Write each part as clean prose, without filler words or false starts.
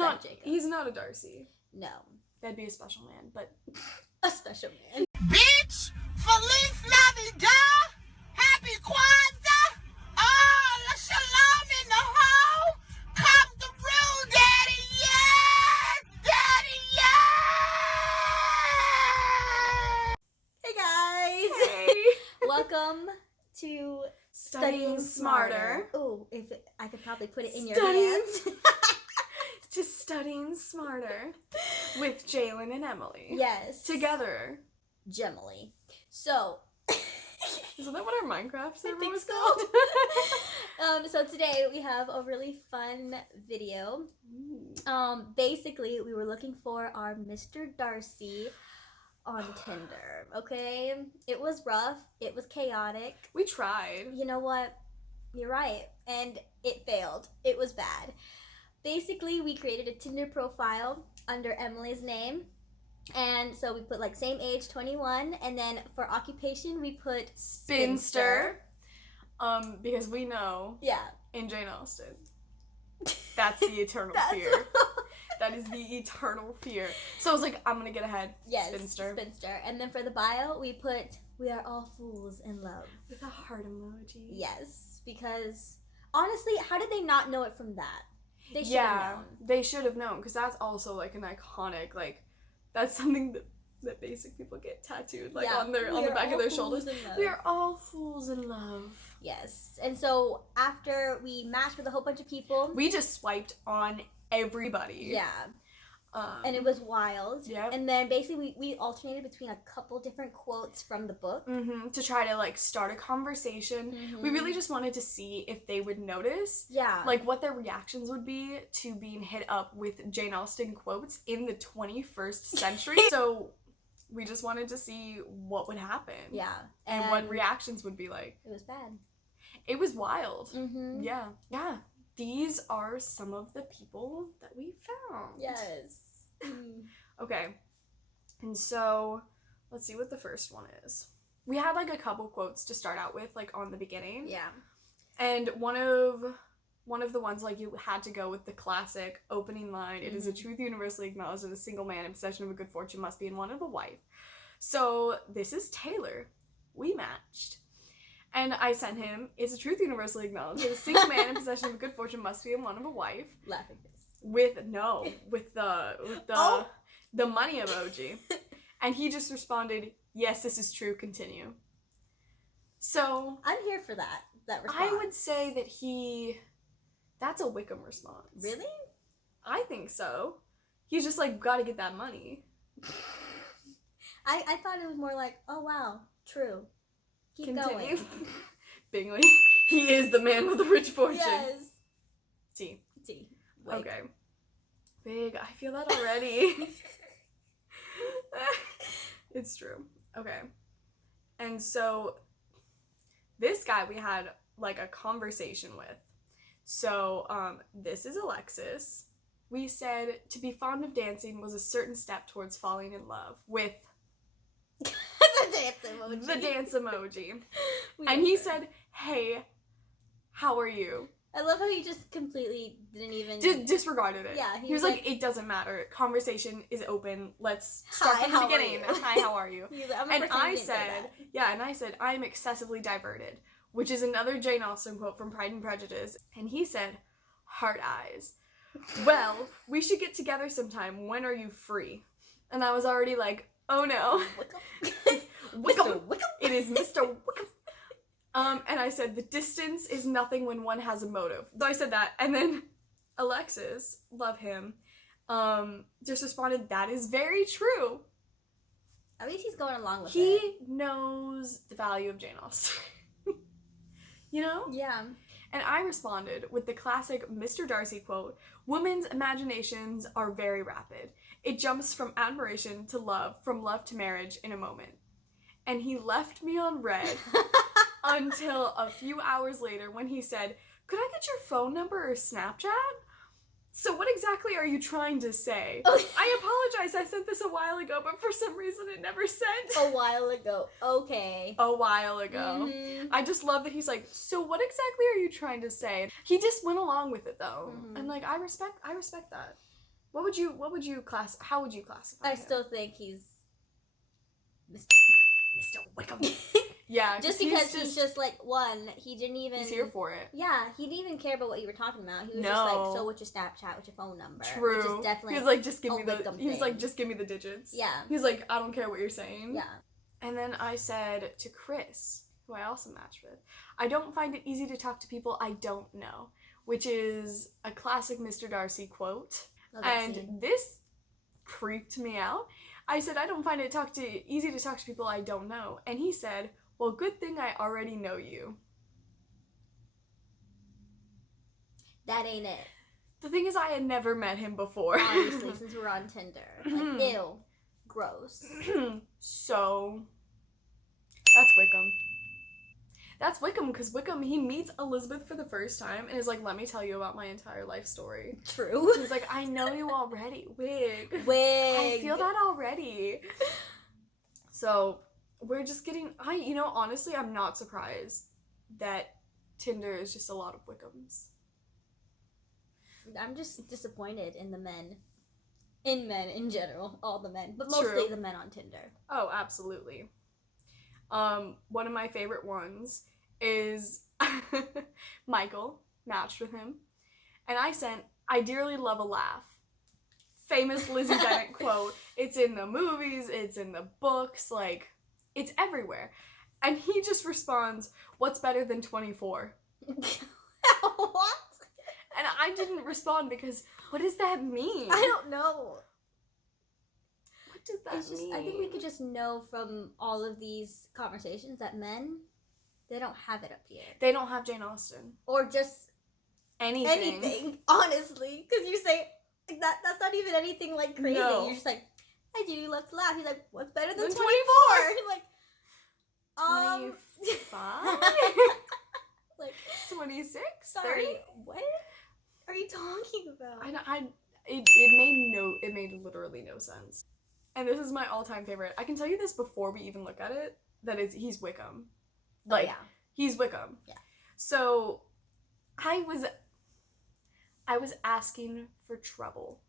not Jacob. He's not a Darcy. No. That'd be a special man, but A special man. Bitch, Feliz Navidad, Happy Kwanzaa, all shalom in the hole, come through, Daddy, yes, Daddy, yes! Hey guys! hey. Welcome to Studying Smarter. Oh, I could probably put it in your Studying- hands. To Studying Smarter with Jalen and Emily. Yes. Together. Gemily. So. Isn't that what our Minecraft server think was so. called? So today we have a really fun video. Basically, we were looking for our Mr. Darcy on Tinder, okay? It was rough. It was chaotic. We tried. You know what? You're right. And it failed. It was bad. Basically, we created a Tinder profile under Emily's name. And so we put like same age, 21. And then for occupation, we put Spinster. Because we know Yeah. in Jane Austen, that's the eternal fear. That is the eternal fear. So I was like, I'm gonna get ahead. Yes, Spinster. And then for the bio, we put, we are all fools in love. With a heart emoji. Yes, because honestly, how did they not know it from that? They should have known. They should have known, because that's also like an iconic, like, that's something that basic people get tattooed, like on the back of their shoulders. We are all fools in love. Yes, and so after we matched with a whole bunch of people, We just swiped on everybody. yeah, and it was wild. Yeah. And then basically we alternated between a couple different quotes from the book. To try to like start a conversation. We really just wanted to see if they would notice. Yeah. Like what their reactions would be to being hit up with Jane Austen quotes in the 21st century. So we just wanted to see what would happen. Yeah. And what reactions would be like. It was bad. It was wild. Mm-hmm. Yeah. Yeah. These are some of the people that we found. Yes. Okay. And so, let's see what the first one is. We had like a couple quotes to start out with, like on the beginning. Yeah. And one of the ones, like, you had to go with the classic opening line, "It is a truth universally acknowledged that a single man in possession of a good fortune must be in want of a wife." So this is Taylor. We matched. And I sent him, "It's a truth universally acknowledged that a single man in possession of a good fortune must be in want of a wife." Laughing face. With the Oh. the money emoji. And he just responded, "Yes, this is true, continue." So I'm here for that response. I would say that that's a Wickham response. Really? I think so. He's just like, gotta get that money. I thought it was more like, oh wow, true. Keep Continue. going. Bingley. He is the man with the rich fortune. Yes. T. Wake. Okay. Big. I feel that already. It's true. Okay. And so this guy we had like a conversation with. So this is Alexis. We said to be fond of dancing was a certain step towards falling in love with the dance emoji. And he said, "Hey, how are you?" I love how he just completely didn't even... disregarded it. Yeah. He was like, "It doesn't matter. Conversation is open. Let's start Hi, from the how are beginning." you? Hi, how are you? He was like, I'm And pretend I he didn't say said, that. "I am excessively diverted," which is another Jane Austen quote from Pride and Prejudice. And he said, "Heart eyes. Well, we should get together sometime. When are you free?" And I was already like, oh no. Wickham. It is Mr. Wickham. And I said, "The distance is nothing when one has a motive." So I said that, and then Alexis, love him, just responded, "That is very true." At least he's going along with it. He knows the value of Jane Austen. You know? Yeah. And I responded with the classic Mr. Darcy quote, "Women's imaginations are very rapid. It jumps from admiration to love, from love to marriage in a moment." And he left me on red until a few hours later when he said, "Could I get your phone number or Snapchat?" So what exactly are you trying to say? Okay. I apologize, I sent this a while ago, but for some reason it never sent. A while ago. Okay. A while ago. Mm-hmm. I just love that he's like, "So what exactly are you trying to say?" He just went along with it though. Mm-hmm. And like, I respect that. How would you classify I him? still think he's Mr. Wickham. Yeah, Just because he's just like, one, he didn't even... He's here for it. Yeah, he didn't even care about what you were talking about. He was No. just like, so what's your Snapchat, what's your phone number? True. Which is definitely he was like, just give me Wickham he was thing. like, just give me the digits. Yeah. He was like, I don't care what you're saying. Yeah. And then I said to Chris, who I also matched with, I don't find it easy to talk to people I don't know, which is a classic Mr. Darcy quote. Love that And scene. this creeped me out. I said, I don't find it easy to talk to people I don't know. And he said, well, good thing I already know you. That ain't it. The thing is, I had never met him before. Obviously, since we're on Tinder. Like, ew. Gross. So, that's Wickham. That's Wickham, because Wickham, he meets Elizabeth for the first time and is like, let me tell you about my entire life story. True. He's like, I know you already. Wig. Wig. I feel that already. So, we're just getting, honestly, I'm not surprised that Tinder is just a lot of Wickhams. I'm just disappointed in the men. In men in general. All the men. But mostly the men on Tinder. Oh, absolutely. One of my favorite ones is Michael, matched with him. And I sent, I dearly love a laugh. Famous Lizzie Bennett quote. It's in the movies, it's in the books, like, it's everywhere. And he just responds, what's better than 24? What? And I didn't respond because, what does that mean? I don't know. What does that mean? I think we could just know from all of these conversations that men, they don't have it up here. They don't have Jane Austen. Or just Anything. honestly. Because you say, like, that's not even anything, like, crazy. No. You're just like, I do love to laugh. He's like, what's better than 24? You're like, 25? like, 26? sorry, 30? what are you talking about? It made literally no sense. And this is my all-time favorite. I can tell you this before we even look at it, he's Wickham. Like, yeah. He's Wickham. Yeah. So, I was asking for trouble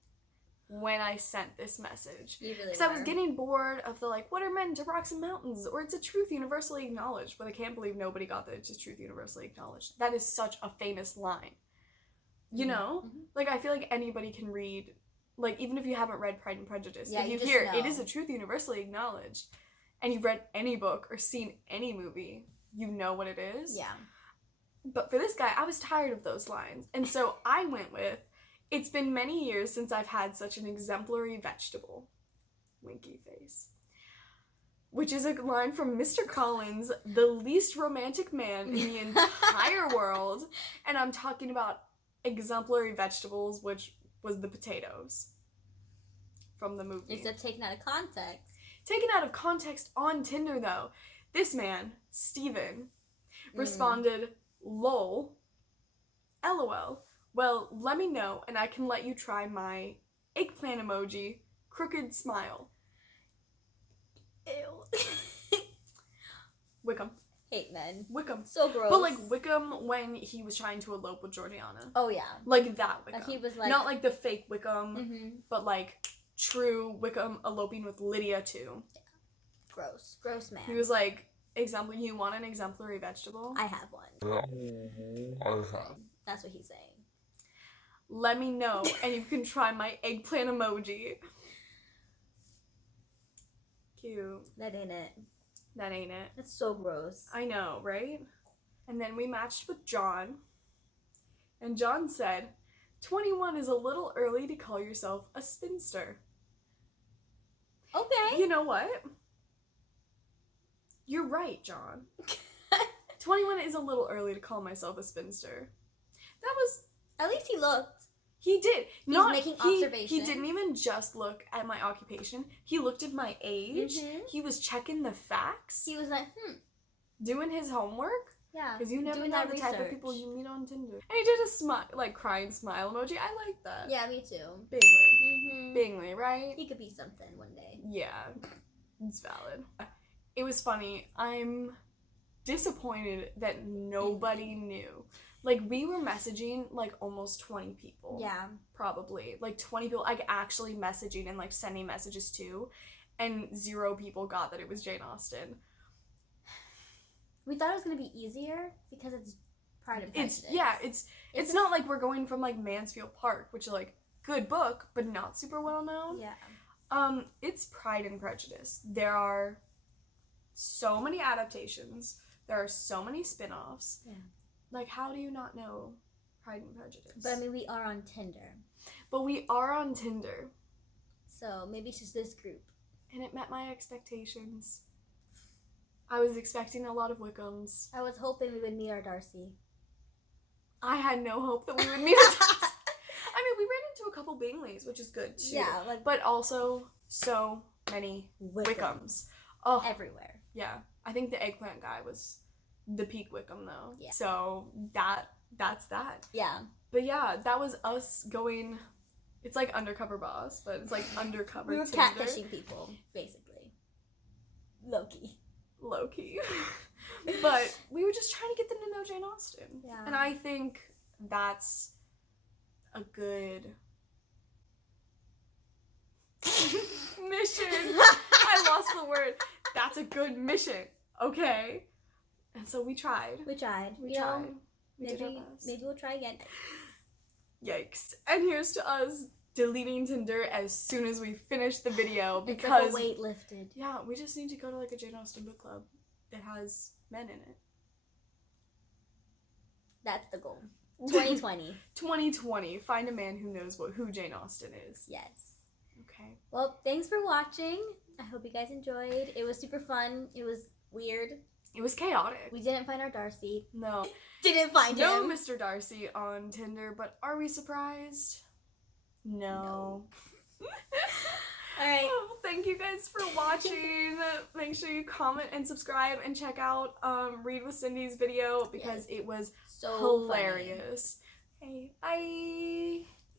when I sent this message. You really Because I was getting bored of the, like, what are men to rocks and mountains? Or it's a truth universally acknowledged. But I can't believe nobody got that it's a truth universally acknowledged. That is such a famous line. You know? Mm-hmm. Like, I feel like anybody can read, like, even if you haven't read Pride and Prejudice, Yeah, if you you hear, just know. it is a truth universally acknowledged, and you've read any book or seen any movie, you know what it is. Yeah. But for this guy, I was tired of those lines. And so I went with, it's been many years since I've had such an exemplary vegetable. Winky face. Which is a line from Mr. Collins, the least romantic man in the entire world. And I'm talking about exemplary vegetables, which was the potatoes from the movie. Except taken out of context. Taken out of context on Tinder, though, this man, Steven, responded, lol, LOL. Well, let me know, and I can let you try my eggplant emoji, crooked smile. Ew. Wickham. Hate men. Wickham. So gross. But, like, Wickham when he was trying to elope with Georgiana. Oh, yeah. Like that Wickham. He was like... Not like the fake Wickham, Mm-hmm. but, like, true Wickham eloping with Lydia, too. Gross. Gross man. He was like, you want an exemplary vegetable? I have one. Okay. That's what he's saying. Let me know, and you can try my eggplant emoji. Cute. That ain't it. That ain't it. That's so gross. I know, right? And then we matched with John. And John said, 21 is a little early to call yourself a spinster. Okay. You know what? You're right, John. 21 is a little early to call myself a spinster. That was... At least he looked. He did. He's making He observations. didn't even just look at my occupation. He looked at my age. Mhm. He was checking the facts. He was like, Doing his homework. Yeah. Because you never doing know that the type of research. people you meet on Tinder. And he did a smile, like crying smile emoji. I like that. Yeah, me too. Bingley. Mm-hmm. Bingley, right? He could be something one day. Yeah. It's valid. It was funny. I'm disappointed that nobody knew Like, we were messaging, like, almost 20 people. Yeah. Probably. Like, 20 people, like, actually messaging and, like, sending messages to. And 0 people got that it was Jane Austen. We thought it was going to be easier because it's Pride and Prejudice. It's not like we're going from, like, Mansfield Park, which is, like, good book, but not super well known. Yeah. It's Pride and Prejudice. There are so many adaptations. There are so many spin-offs. Yeah. Like, how do you not know Pride and Prejudice? But I mean, we are on Tinder. So maybe it's just this group. And it met my expectations. I was expecting a lot of Wickhams. I was hoping we would meet our Darcy. I had no hope that we would meet a Darcy. I mean, we ran into a couple Bingleys, which is good too. Yeah, like, but also so many Wickhams. Oh, everywhere. Yeah. I think the eggplant guy was the peak Wickham though. Yeah. So that's that. Yeah. But yeah, that was us going. It's like Undercover Boss, but it's like undercover. We were Tinder. catfishing people, basically. Low key. But we were just trying to get them to know Jane Austen. Yeah. And I think that's a good mission. I lost the word. That's a good mission. Okay. And so we tried. We tried. We tried. We did our Maybe best. we'll try again. Yikes. And here's to us deleting Tinder as soon as we finish the video It's because like a weight lifted. yeah, we just need to go to like a Jane Austen book club that has men in it. That's the goal. 2020. 2020. Find a man who knows who Jane Austen is. Yes. Okay. Well, thanks for watching. I hope you guys enjoyed. It was super fun. It was weird. It was chaotic. We didn't find our Darcy. No. Didn't find No him. Mr. Darcy on Tinder, but are we surprised? No. All right. Well, thank you guys for watching. Make sure you comment and subscribe and check out Read with Cindy's video because Yes. it was So hilarious. Okay, bye.